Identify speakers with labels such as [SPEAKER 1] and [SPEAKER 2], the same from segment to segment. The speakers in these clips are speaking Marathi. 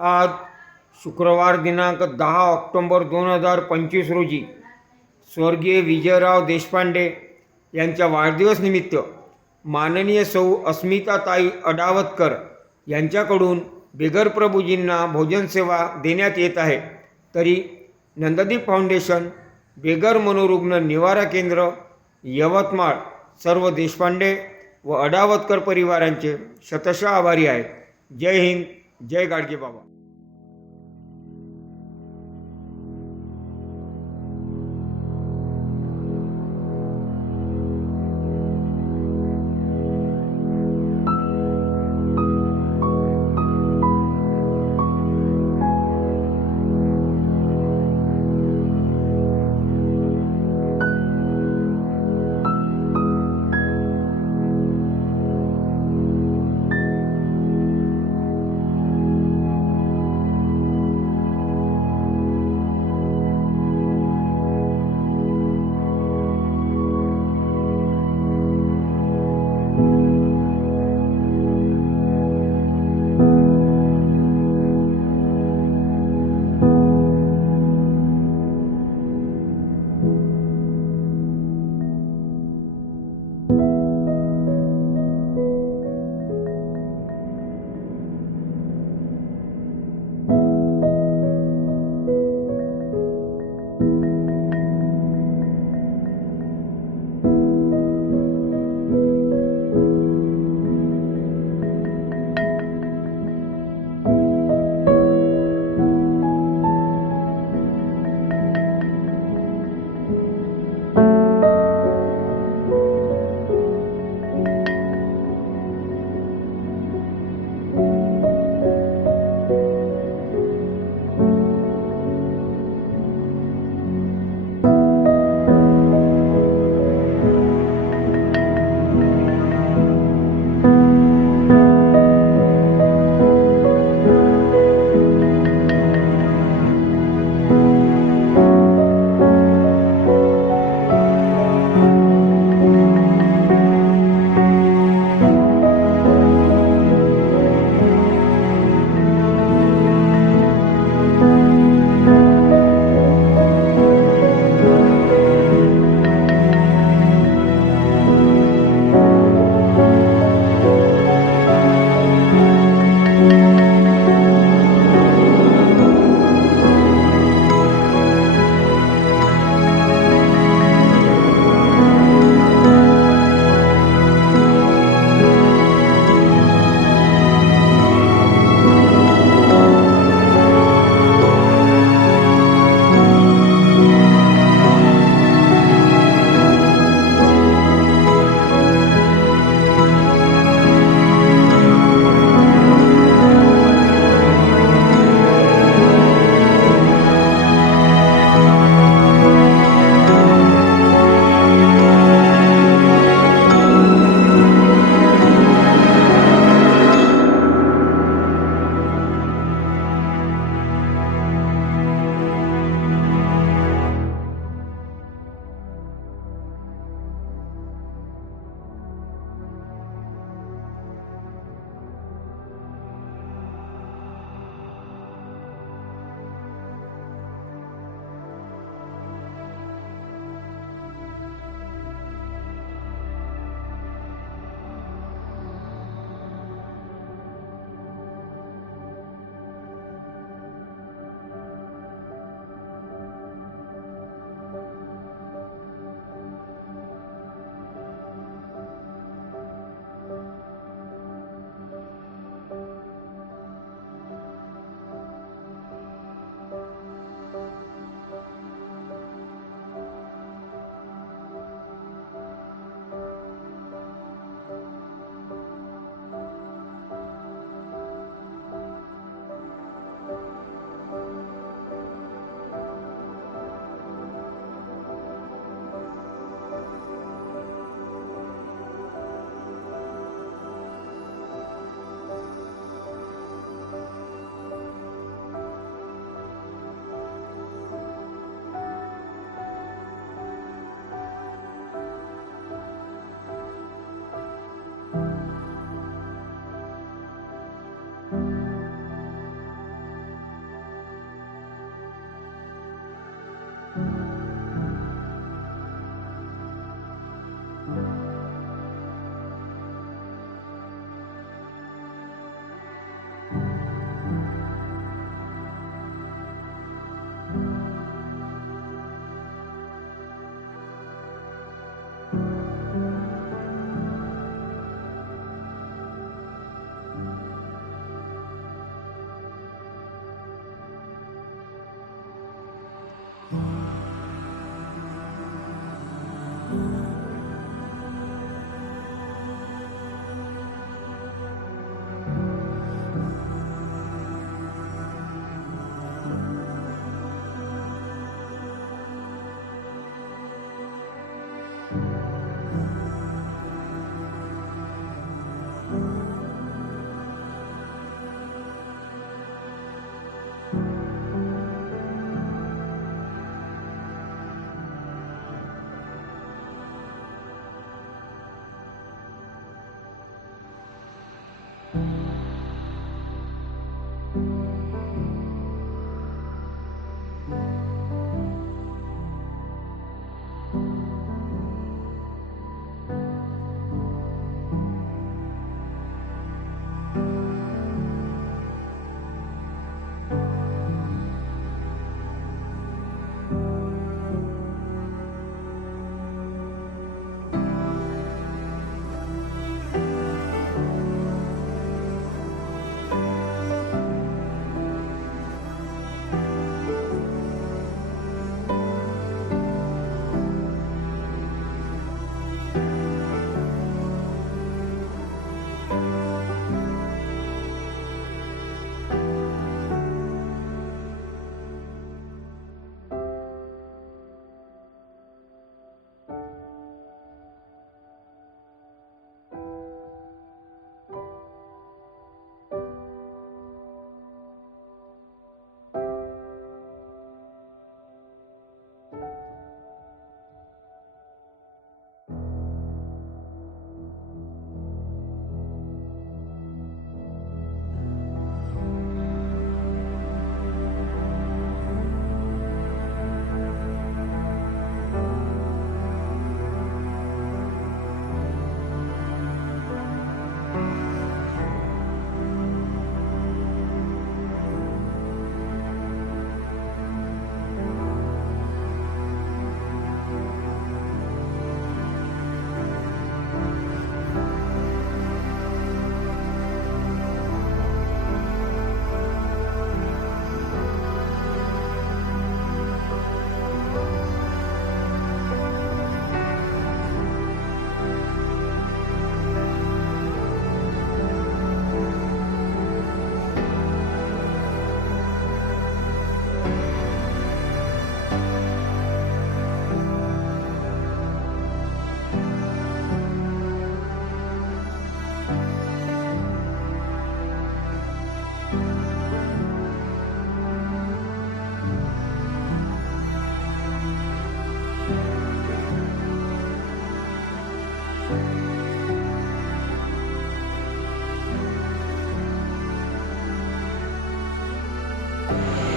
[SPEAKER 1] आज शुक्रवार दिनांक दहा ऑक्टोंबर दोन हजार पंचवीस रोजी स्वर्गीय विजयराव देशपांडे यांच्या वाढदिवसनिमित्त माननीय सौ अस्मिताताई अडावतकर यांच्याकडून बेगर प्रभूजींना भोजनसेवा देण्यात येत आहे. तरी नंददीप फाउंडेशन बेगर मनोरुग्ण निवारा केंद्र यवतमाळ सर्व देशपांडे व अडावतकर परिवारांचे शतशः आभारी आहेत. जय हिंद जय गाडगे बाबा.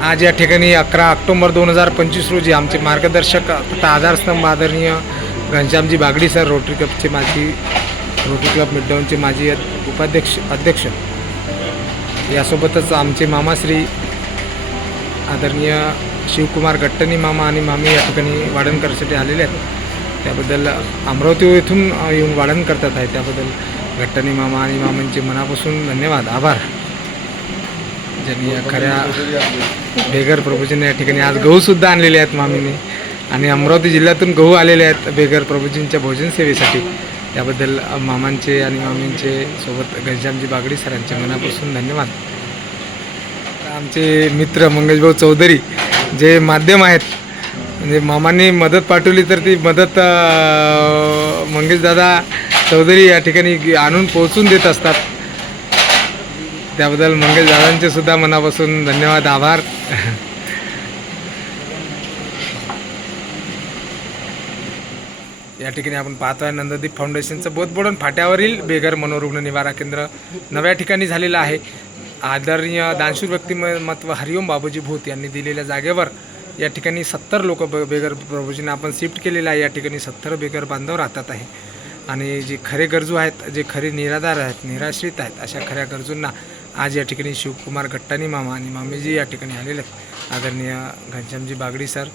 [SPEAKER 2] आज या ठिकाणी अकरा ऑक्टोंबर दोन हजार पंचवीस रोजी आमचे मार्गदर्शक तथा आधारस्तंभ आदरणीय घनश्यामजी बागडी सर रोटरी क्लबचे माजी रोटरी क्लब मिडडाऊनचे माजी उपाध्यक्ष अध्यक्ष. यासोबतच आमचे मामाश्री आदरणीय शिवकुमार गट्टणी मामा आणि मामी या ठिकाणी वाढण करण्यासाठी आलेले आहेत. त्याबद्दल अमरावती येथून येऊन वाढण करतात आहे. त्याबद्दल गट्टणी मामा आणि मामांचे मनापासून धन्यवाद. आभार. ज्यांनी खऱ्या बेगर प्रभूजींनी या ठिकाणी आज गहूसुद्धा आणलेले आहेत मामीने. आणि अमरावती जिल्ह्यातून गहू आलेले आहेत बेगर प्रभूजींच्या भोजन सेवेसाठी. त्याबद्दल मामांचे आणि मामींचे सोबत घनश्यामजी बागडी सरांचे मनापासून धन्यवाद. आमचे मित्र मंगेशभाऊ चौधरी जे माध्यम आहेत म्हणजे मामांनी मदत पाठवली तर ती मदत मंगेशदादा चौधरी या ठिकाणी आणून पोहोचून देत असतात. त्याबद्दल मंगेशदादांचे सुद्धा मनापासून धन्यवाद आभार. या ठिकाणी आपण पाहतो आहे नंददीप फाउंडेशनचं बोधबोडण फाट्यावरील बेघर मनोरुग्ण निवारा केंद्र नव्या ठिकाणी झालेलं आहे. आदरणीय दानशूर व्यक्तिमत्व हरिओम बाबूजी भूत यांनी दिलेल्या जागेवर या ठिकाणी सत्तर लोक ब बेघर प्रभूजींना आपण शिफ्ट केलेलं आहे. या ठिकाणी सत्तर बेघर बांधव राहतात आहे. आणि जे खरे गरजू आहेत जे खरे निराधार आहेत निराश्रित आहेत अशा खऱ्या गरजूंना आज या ठिकाणी शिवकुमार गट्टानी मामा आणि मामीजी या ठिकाणी आलेले आहेत. आदरणीय घनश्यामजी बागडी सर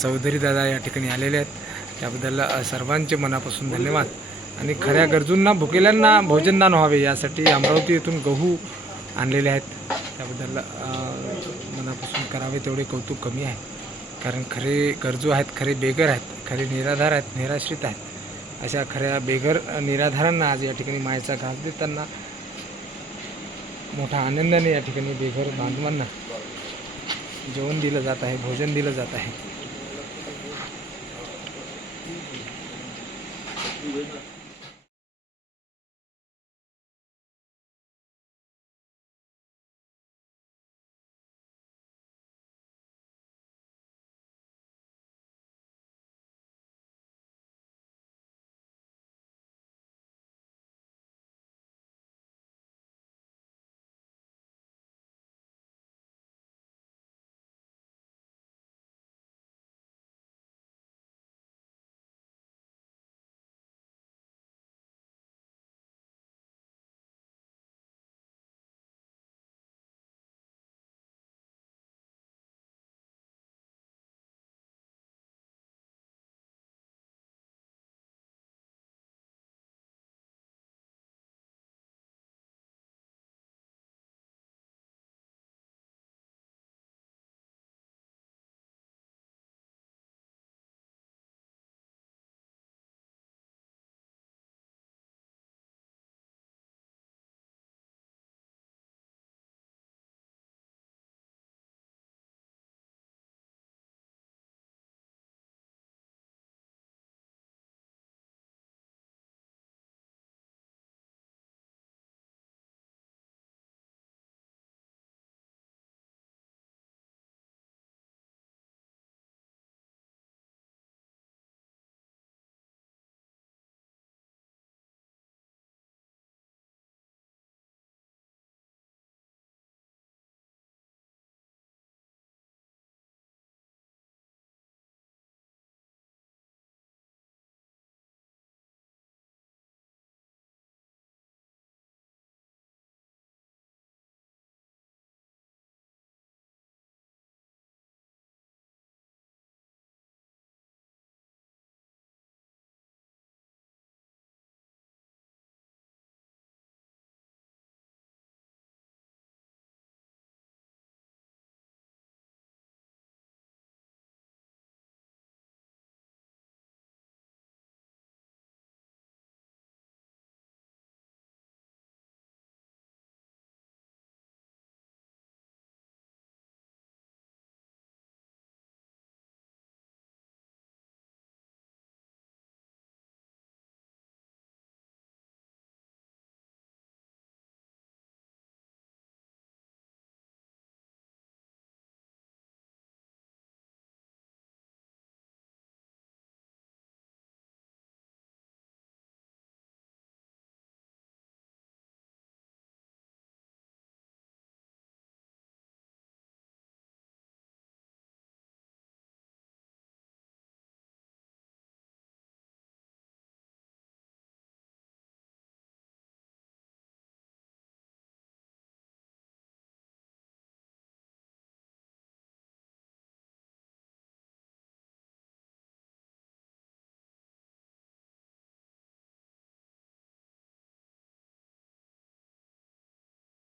[SPEAKER 2] चौधरी दादा या ठिकाणी आलेले आहेत. त्याबद्दल सर्वांचे मनापासून धन्यवाद. आणि खऱ्या गरजूंना भुकेल्यांना भोजनदान व्हावे यासाठी अमरावती येथून गहू आणलेले आहेत. त्याबद्दल मनापासून करावे तेवढे कौतुक कमी आहे. कारण खरे गरजू आहेत खरे बेघर आहेत खरे निराधार आहेत निराश्रित आहेत. अशा खऱ्या बेघर निराधारांना आज या ठिकाणी मायेचा घास देताना मोठ्या आनंदाने या बेघर बधवान जेवण दिल जात आहे भोजन दिल जात आहे.